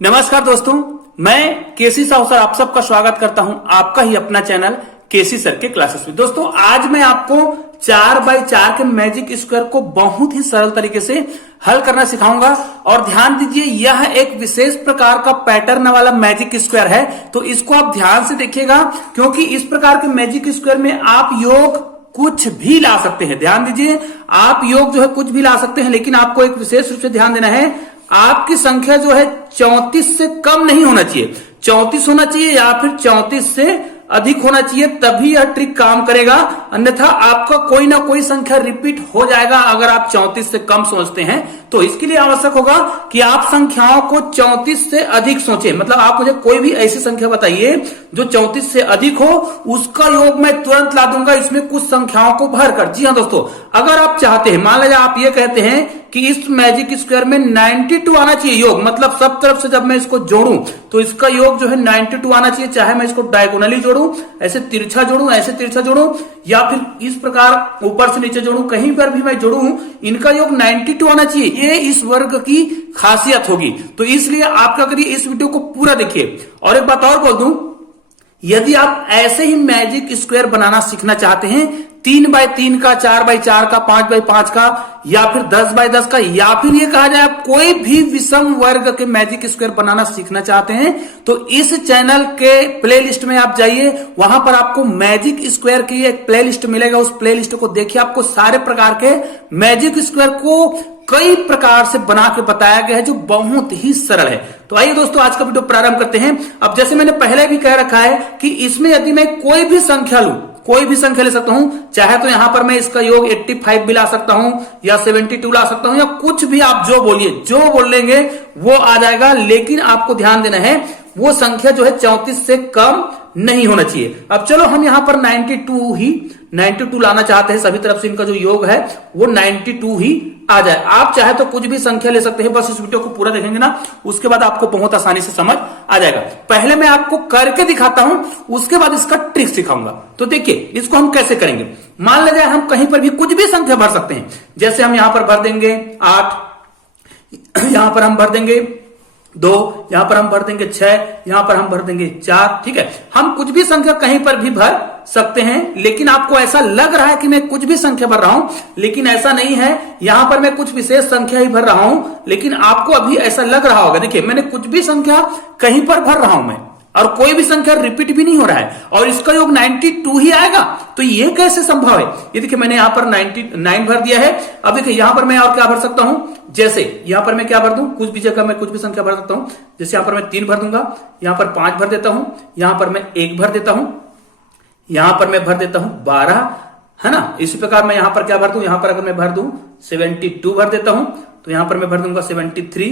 नमस्कार दोस्तों, मैं केसी साहू सर आप सबका स्वागत करता हूं आपका ही अपना चैनल केसी सर के क्लासेस में। दोस्तों आज मैं आपको 4x4 के मैजिक स्क्वायर को बहुत ही सरल तरीके से हल करना सिखाऊंगा। और ध्यान दीजिए, यह एक विशेष प्रकार का पैटर्न वाला मैजिक स्क्वायर है, तो इसको आप ध्यान से देखिएगा क्योंकि इस प्रकार के मैजिक स्क्वायर में आप योग कुछ भी ला सकते हैं। ध्यान दीजिए, आप योग जो है कुछ भी ला सकते हैं, लेकिन आपको एक विशेष रूप से ध्यान देना है, आपकी संख्या जो है 34 से कम नहीं होना चाहिए। 34 होना चाहिए या फिर 34 से अधिक होना चाहिए, तभी यह ट्रिक काम करेगा। अन्यथा आपका कोई ना कोई संख्या रिपीट हो जाएगा अगर आप 34 से कम सोचते हैं। तो इसके लिए आवश्यक होगा कि आप संख्याओं को 34 से अधिक सोचें। मतलब आप मुझे कोई भी ऐसी संख्या बताइए जो 34 से अधिक हो, उसका योग मैं तुरंत ला दूंगा इसमें कुछ संख्याओं को भरकर। जी हाँ दोस्तों, अगर आप चाहते हैं, मान लीजिए आप ये कहते हैं कि इस मैजिक स्क्वायर में 92 आना चाहिए योग, मतलब सब तरफ से जब मैं इसको जोड़ूं तो इसका योग जो है 92 आना चाहिए। चाहे मैं इसको डायगोनली जोड़ूं, ऐसे तिरछा जोड़ूं, ऐसे तिरछा जोड़ूं, या फिर इस प्रकार ऊपर से नीचे जोड़ूं, कहीं पर भी मैं जोड़ूं, इनका योग 92 आना चाहिए। ये इस वर्ग की खासियत होगी। तो इसलिए आप क्या करिए, इस वीडियो को पूरा देखिए। और एक बात और बोल दूं, यदि आप ऐसे ही मैजिक स्क्वायर बनाना सीखना चाहते हैं, 3x3 का, 4x4 का, 5x5 का, या फिर 10x10 का, या फिर ये कहा जाए कोई भी विषम वर्ग के मैजिक स्क्वायर बनाना सीखना चाहते हैं, तो इस चैनल के प्लेलिस्ट में आप जाइए। वहां पर आपको मैजिक स्क्वायर की एक प्लेलिस्ट मिलेगा। उस प्लेलिस्ट को देखिए, आपको सारे प्रकार के मैजिक स्क्वायर को कई प्रकार से बना के बताया गया है जो बहुत ही सरल है। तो आइए दोस्तों, आज का वीडियो प्रारंभ करते हैं। अब जैसे मैंने पहले भी कह रखा है कि इसमें यदि मैं कोई भी संख्या लूं, कोई भी संख्या ले सकता हूं, चाहे तो यहां पर मैं इसका योग 85 भी ला सकता हूं या 72 ला सकता हूं, या कुछ भी आप जो बोलिए, जो बोल लेंगे वो आ जाएगा। लेकिन आपको ध्यान देना है, वो संख्या जो है 34 से कम नहीं होना चाहिए। अब चलो हम यहां पर 92 लाना चाहते हैं। सभी तरफ से इनका जो योग है वो 92 ही आ जाए। आप चाहे तो कुछ भी संख्या ले सकते हैं, बस इस वीडियो को पूरा देखेंगे ना, उसके बाद आपको बहुत आसानी से समझ आ जाएगा। पहले मैं आपको करके दिखाता हूं, उसके बाद इसका ट्रिक सिखाऊंगा। तो देखिए इसको हम कैसे करेंगे। मान लीजिए हम कहीं पर भी कुछ भी संख्या भर सकते हैं। जैसे हम यहां पर भर देंगे 8, यहां पर हम भर देंगे 2, यहां पर हम भर देंगे 6, यहां पर हम भर देंगे 4। ठीक है, हम कुछ भी संख्या कहीं पर भी भर सकते हैं। लेकिन आपको ऐसा लग रहा है कि मैं कुछ भी संख्या भर रहा हूं, लेकिन ऐसा नहीं है। यहां पर मैं कुछ विशेष संख्या ही भर रहा हूं, लेकिन आपको अभी ऐसा लग रहा होगा। देखिए, मैंने कुछ भी संख्या कहीं पर भर रहा हूं मैं, और कोई भी संख्या रिपीट भी नहीं हो रहा है, और इसका योग 92 ही आएगा। तो ये कैसे संभव है? ये देखिए, मैंने यहां पर 99 भर दिया है। अब देखिए यहां पर मैं और क्या भर सकता हूं, जैसे यहां पर मैं क्या भर दूं, कुछ भी जगह मैं कुछ भी संख्या भर सकता हूं। जैसे यहां पर मैं 3 भर दूंगा, यहां पर 5 भर देता हूं, यहां पर मैं 1 भर देता हूं, यहां पर मैं भर देता हूं 12, है ना। इसी प्रकार मैं यहां पर क्या भर दूं, यहां पर अगर मैं भर दूं 72 भर देता हूं, तो यहां पर मैं भर दूंगा 73,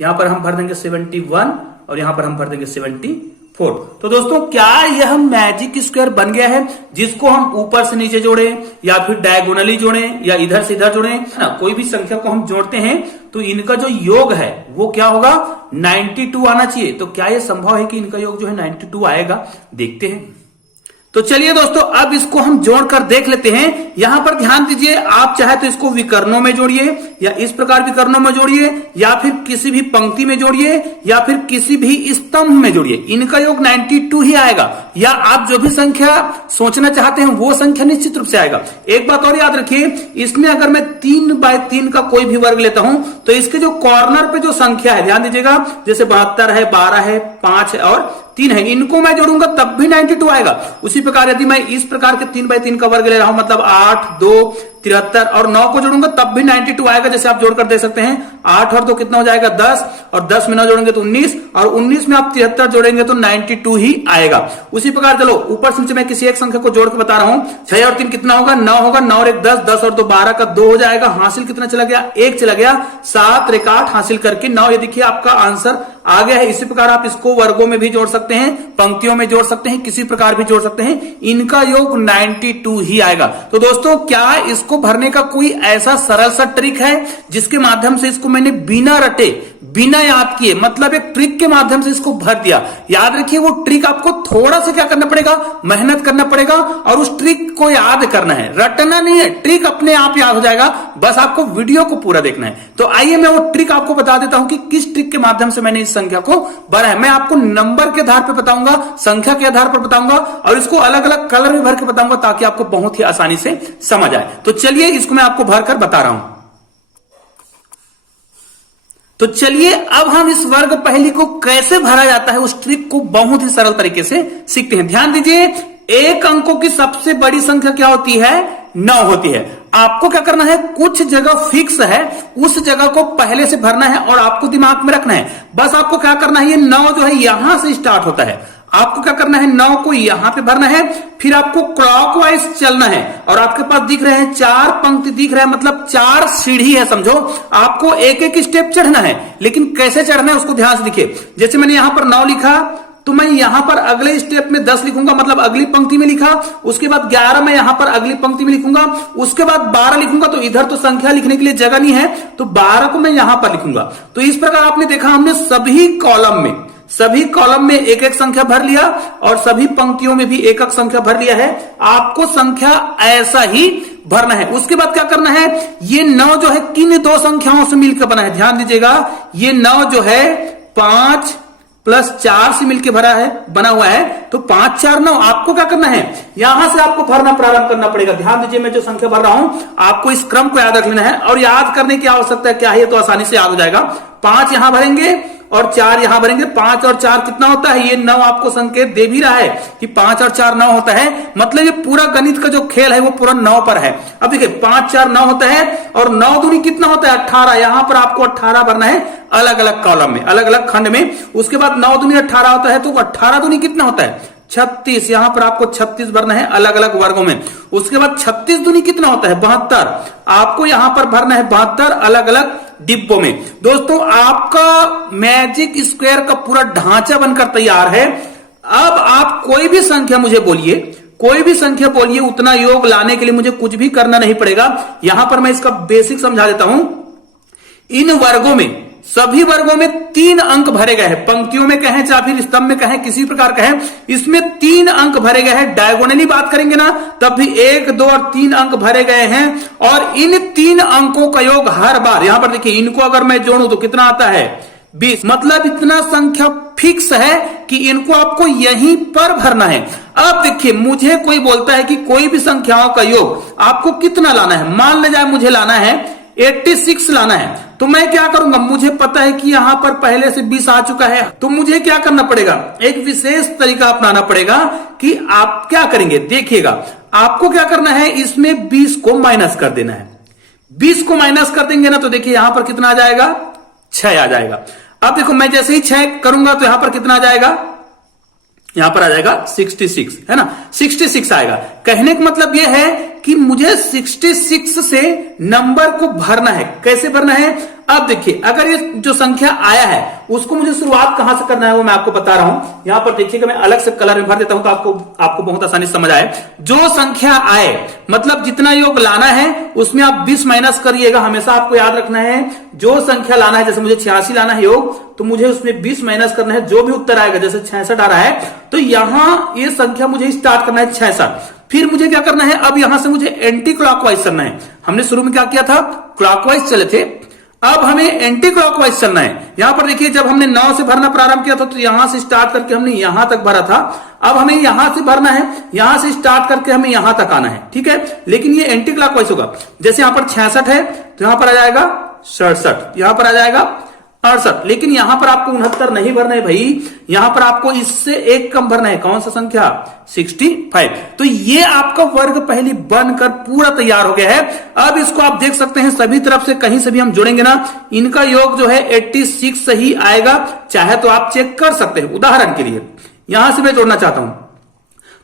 यहां पर हम भर देंगे 71, और यहां पर हम भर देंगे 74। तो दोस्तों, क्या यह मैजिक स्क्वायर बन गया है, जिसको हम ऊपर से नीचे जोड़े, या फिर डायगोनली जोड़े, या इधर से इधर जोड़े, ना, कोई भी संख्या को हम जोड़ते हैं तो इनका जो योग है वो क्या होगा, 92 आना चाहिए। तो क्या यह संभव है कि इनका योग जो है 92 आएगा? देखते हैं। तो चलिए दोस्तों, अब इसको हम जोड़कर देख लेते हैं। यहां पर ध्यान दीजिए, आप चाहे तो इसको विकर्णों में जोड़िए, या इस प्रकार विकर्णों में जोड़िए, या फिर किसी भी पंक्ति में जोड़िए, या फिर किसी भी स्तंभ में जोड़िए, इनका योग 92 ही आएगा। या आप जो भी संख्या सोचना चाहते हैं वो संख्या निश्चित रूप से आएगा। एक बात और याद रखिए, इसमें अगर मैं 3x3 का कोई भी वर्ग लेता हूं तो इसके जो कॉर्नर पे जो संख्या है, ध्यान दीजिएगा, जैसे 72 है, 12 है, 5 है और 3 है, इनको मैं जोड़ूंगा तब भी 92 आएगा। उसी प्रकार यदि मैं इस प्रकार के 3x3 का वर्ग ले रहा हूं, मतलब 8, 2, 73 और 9 को जोड़ूंगा तब भी 92 आएगा। जैसे आप जोड़कर देख सकते हैं, 8 और 2 कितना हो जाएगा 10, और 10 में 9 जोड़ेंगे तो 19, और 19 में आप 73 जोड़ेंगे तो 92 ही आएगा। उसी प्रकार चलो ऊपर से नीचे मैं किसी एक संख्या को जोड़ के बता रहा हूं। 6 और 3 कितना होगा, 9 होगा, 9 और 1 10, 10 और 2 12 का 2 हो जाएगा। हासिल कितना चला गया, 1 चला गया। 7 और 1 8 हासिल करके 9। ये देखिए आपका आंसर आ गया है। इसी प्रकार आप इसको वर्गों में भी जोड़ सकते हैं, पंक्तियों में जोड़ सकते हैं, किसी प्रकार भी जोड़ सकते हैं, इनका योग 92 ही आएगा। तो दोस्तों, क्या इसको भरने का कोई ऐसा सरल सा ट्रिक है जिसके माध्यम से इसको मैंने बिना रटे, बिना याद किए, मतलब एक ट्रिक के माध्यम से इसको भर दिया? याद रखिए, वो ट्रिक आपको थोड़ा सा क्या करना पड़ेगा, मेहनत करना पड़ेगा, और उस ट्रिक को याद करना है, रटना नहीं है। ट्रिक अपने आप याद हो जाएगा, बस आपको वीडियो को पूरा देखना है। तो आइए मैं वो ट्रिक आपको बता देता हूं कि किस ट्रिक के माध्यम से मैंने इस संख्या को भरा है। मैं आपको नंबर के आधार पर बताऊंगा, संख्या के आधार पर बताऊंगा और इसको अलग अलग कलर में भर के बताऊंगा ताकि आपको बहुत ही आसानी से समझ आए। तो चलिए इसको मैं आपको भरकर बता रहा हूं। तो चलिए अब हम इस वर्ग पहेली को कैसे भरा जाता है उस ट्रिक को बहुत ही सरल तरीके से सीखते हैं। ध्यान दीजिए, एक अंकों की सबसे बड़ी संख्या क्या होती है? 9 होती है। आपको क्या करना है, कुछ जगह फिक्स है उस जगह को पहले से भरना है और आपको दिमाग में रखना है। बस आपको क्या करना है, ये 9 जो है यहां से स्टार्ट होता है, आपको क्या करना है, 9 को यहां पे भरना है, फिर आपको क्लॉकवाइज चलना है और आपके पास दिख रहे हैं 4 पंक्ति दिख रहा है, मतलब 4 सीढ़ी है समझो। आपको एक एक स्टेप चढ़ना है, लेकिन कैसे चढ़ना है उसको ध्यान से देखिए। जैसे मैंने यहां पर 9 लिखा तो मैं यहां पर अगले स्टेप में 10 लिखूंगा, मतलब अगली पंक्ति में लिखा, उसके बाद 11 मैं यहां पर अगली पंक्ति में लिखूंगा, उसके बाद 12 लिखूंगा। तो इधर तो संख्या लिखने के लिए जगह नहीं है तो 12 को मैं यहां पर लिखूंगा। तो इस प्रकार आपने देखा हमने सभी कॉलम में एक एक संख्या भर लिया और सभी पंक्तियों में भी एक एक संख्या भर लिया है। आपको संख्या ऐसा ही भरना है। उसके बाद क्या करना है, ये 9 जो है किन 2 संख्याओं से मिलकर बना है? ध्यान दीजिएगा, ये 9 जो है 5 + 4 से मिलकर बना हुआ है। तो 5 4 9। आपको क्या करना है, यहां से आपको भरना प्रारंभ करना पड़ेगा। ध्यान दीजिए, मैं जो संख्या भर रहा हूं आपको इस क्रम को याद रख लेना है और याद करने की आवश्यकता क्या है, तो आसानी से याद हो जाएगा। 5 यहां भरेंगे और 4 यहां भरेंगे। 5 और 4 कितना होता है, ये 9 आपको संकेत दे भी रहा है कि 5 और 4 9 होता है। मतलब ये पूरा गणित का जो खेल है वो पूरा 9 पर है। अब देखिए 5 4 9 होता है और 9 दूनी कितना होता है, 18। यहां पर आपको 18 भरना है अलग अलग कॉलम में, अलग अलग खंड में। उसके बाद 9 दूनी 18 होता है, तो 18 दूनी कितना होता है, 36। यहां पर आपको 36 भरना है अलग अलग वर्गों में। उसके बाद 36 दूनी कितना होता है, 72। आपको यहां पर भरना है 72 अलग अलग डिब्बों में। दोस्तों आपका मैजिक स्क्वायर का पूरा ढांचा बनकर तैयार है। अब आप कोई भी संख्या मुझे बोलिए, कोई भी संख्या बोलिए, उतना योग लाने के लिए मुझे कुछ भी करना नहीं पड़ेगा। यहां पर मैं इसका बेसिक समझा देता हूं। इन वर्गों में, सभी वर्गों में 3 अंक भरे गए हैं। पंक्तियों में कहें चाहे फिर स्तंभ में कहें, किसी प्रकार कहें, इसमें 3 अंक भरे गए हैं। डायगोनली बात करेंगे ना तब भी 1 2 और 3 अंक भरे गए हैं और इन 3 अंकों का योग हर बार, यहां पर देखिए, इनको अगर मैं जोड़ूं तो कितना आता है, 20। मतलब इतना संख्या फिक्स है कि इनको आपको यहीं पर भरना है। अब देखिए, मुझे कोई बोलता है कि कोई भी संख्याओं का योग आपको कितना लाना है, मान ले जाए मुझे लाना है 86 लाना है, तो मैं क्या करूंगा, मुझे पता है कि यहां पर पहले से 20 आ चुका है, तो मुझे क्या करना पड़ेगा, एक विशेष तरीका अपनाना पड़ेगा कि आप क्या करेंगे, देखिएगा। आपको क्या करना है, इसमें 20 को माइनस कर देना है। 20 को माइनस कर देंगे ना तो देखिए यहां पर कितना आ जाएगा, 6 आ जाएगा। अब देखो मैं जैसे ही 6 करूंगा तो यहां पर कितना आ जाएगा, यहां पर आ जाएगा 66, है ना, 66 आएगा। कहने का मतलब यह है कि मुझे 66 से नंबर को भरना है। कैसे भरना है, अब देखिए, अगर ये जो संख्या आया है उसको मुझे शुरुआत कहां से करना है वो मैं आपको बता रहा हूं। यहां पर देखिएगा, मैं अलग से कलर में भर देता हूं तो आपको बहुत आसानी से समझ आए। जो संख्या आए, मतलब जितना योग लाना है उसमें आप 20 माइनस करिएगा। हमेशा आपको याद रखना है, जो संख्या लाना है, जैसे मुझे 86 लाना है योग, तो मुझे उसमें 20 माइनस करना है। जो भी उत्तर आएगा, जैसे 66 आ रहा है, तो यहां ये संख्या मुझे स्टार्ट करना है 66। फिर मुझे क्या करना है, अब यहां से मुझे एंटी क्लॉकवाइज चलना है। हमने शुरू में क्या किया था, क्लॉकवाइज चले थे, अब हमें एंटी क्लॉकवाइज चलना है। यहां पर देखिए, जब हमने 9 से भरना प्रारंभ किया था तो यहां से स्टार्ट करके हमने यहां तक भरा था। अब हमें यहां से भरना है, यहां से स्टार्ट करके हमें यहां तक आना है, ठीक है। लेकिन ये एंटी क्लॉकवाइज होगा। जैसे यहां पर 66 है तो यहां पर आ जाएगा 67, यहां पर आ जाएगा 68। लेकिन यहां पर आपको 69 नहीं भरना है भाई, यहां पर आपको इससे एक कम भरना है। कौन सा संख्या, 65। तो ये आपका वर्ग पहली बनकर पूरा तैयार हो गया है। अब इसको आप देख सकते हैं, सभी तरफ से कहीं से भी हम जोड़ेंगे ना, इनका योग जो है 86 सही आएगा। चाहे तो आप चेक कर सकते हैं। उदाहरण के लिए यहां से मैं जोड़ना चाहता हूं,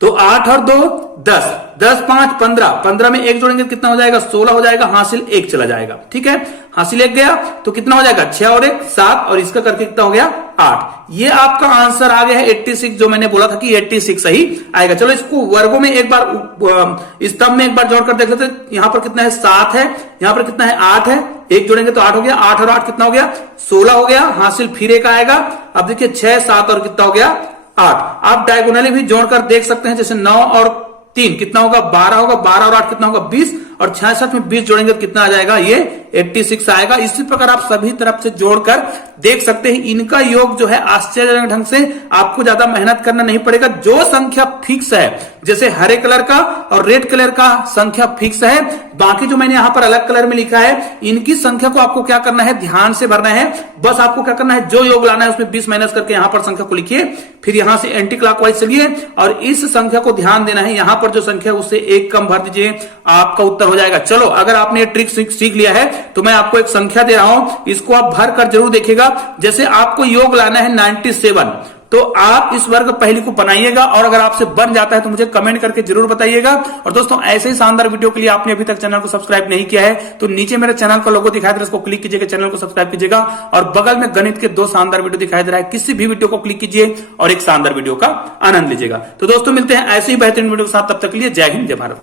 तो 8 और 2 10, 10 5 15, 15 में 1 जोड़ेंगे कितना हो जाएगा, 16 हो जाएगा। हासिल 1 चला जाएगा, ठीक है। हासिल 1 गया तो कितना हो जाएगा, 6 और 1 7, और इसका करके कितना हो गया, 8। ये आपका आंसर आ गया है 86, जो मैंने बोला था कि 86 सही आएगा। चलो इसको वर्गों में एक बार, स्तंभ में एक बार जोड़कर देख लेते हैं। यहां पर कितना है, 7 है, यहां पर कितना है, 8 है, 1 जोड़ेंगे तो 8 हो गया। 8 और 8 कितना हो गया, 16 हो गया। हासिल फिर 1 आएगा। अब देखिए 6 7 और कितना हो गया, 8। आप डायगोनली भी जोड़कर देख सकते हैं, जैसे 9 और 3 कितना होगा, 12 होगा। 12 और 8 कितना होगा, 20, और 66 में 20 जोड़ेंगे तो कितना आ जाएगा, ये 86 आएगा। इसी प्रकार आप सभी तरफ से जोड़कर देख सकते हैं। इनका योग जो है आश्चर्यजनक ढंग से आपको ज्यादा मेहनत करना नहीं पड़ेगा। जो संख्या फिक्स है, जैसे हरे कलर का और रेड कलर का संख्या फिक्स है, बाकी जो मैंने यहां पर अलग कलर में लिखा है, इनकी संख्या को आपको क्या करना है, ध्यान से भरना है। बस आपको क्या करना है, जो योग लाना है उसमें 20 माइनस करके यहां पर संख्या को लिखिए, फिर यहां से एंटी क्लॉकवाइज चलिए और इस संख्या को ध्यान देना है। यहां पर जो संख्या है उससे एक कम भर दीजिए, आपका उत्तर हो जाएगा। चलो, अगर आपने ये ट्रिक सीख लिया है तो मैं आपको एक संख्या दे रहा हूं, इसको आप भर कर जरूर देखिएगा। जैसे आपको योग लाना है 97, तो आप इस वर्ग पहली को बनाइएगा और अगर आपसे बन जाता है तो मुझे कमेंट करके जरूर बताइएगा। और दोस्तों, ऐसे ही शानदार वीडियो के लिए आपने अभी तक चैनल को सब्सक्राइब नहीं किया है तो नीचे मेरे चैनल का लोगो दिखाई दे रहा है, उसको क्लिक कीजिएगा, चैनल को सब्सक्राइब कीजिएगा और बगल में गणित के 2 शानदार वीडियो दिखाई दे रहा है, किसी भी वीडियो को क्लिक कीजिए और एक शानदार वीडियो का आनंद लीजिएगा। तो दोस्तों, मिलते हैं ऐसे ही बेहतरीन वीडियो के साथ, तब तक के लिए जय हिंद, जय भारत।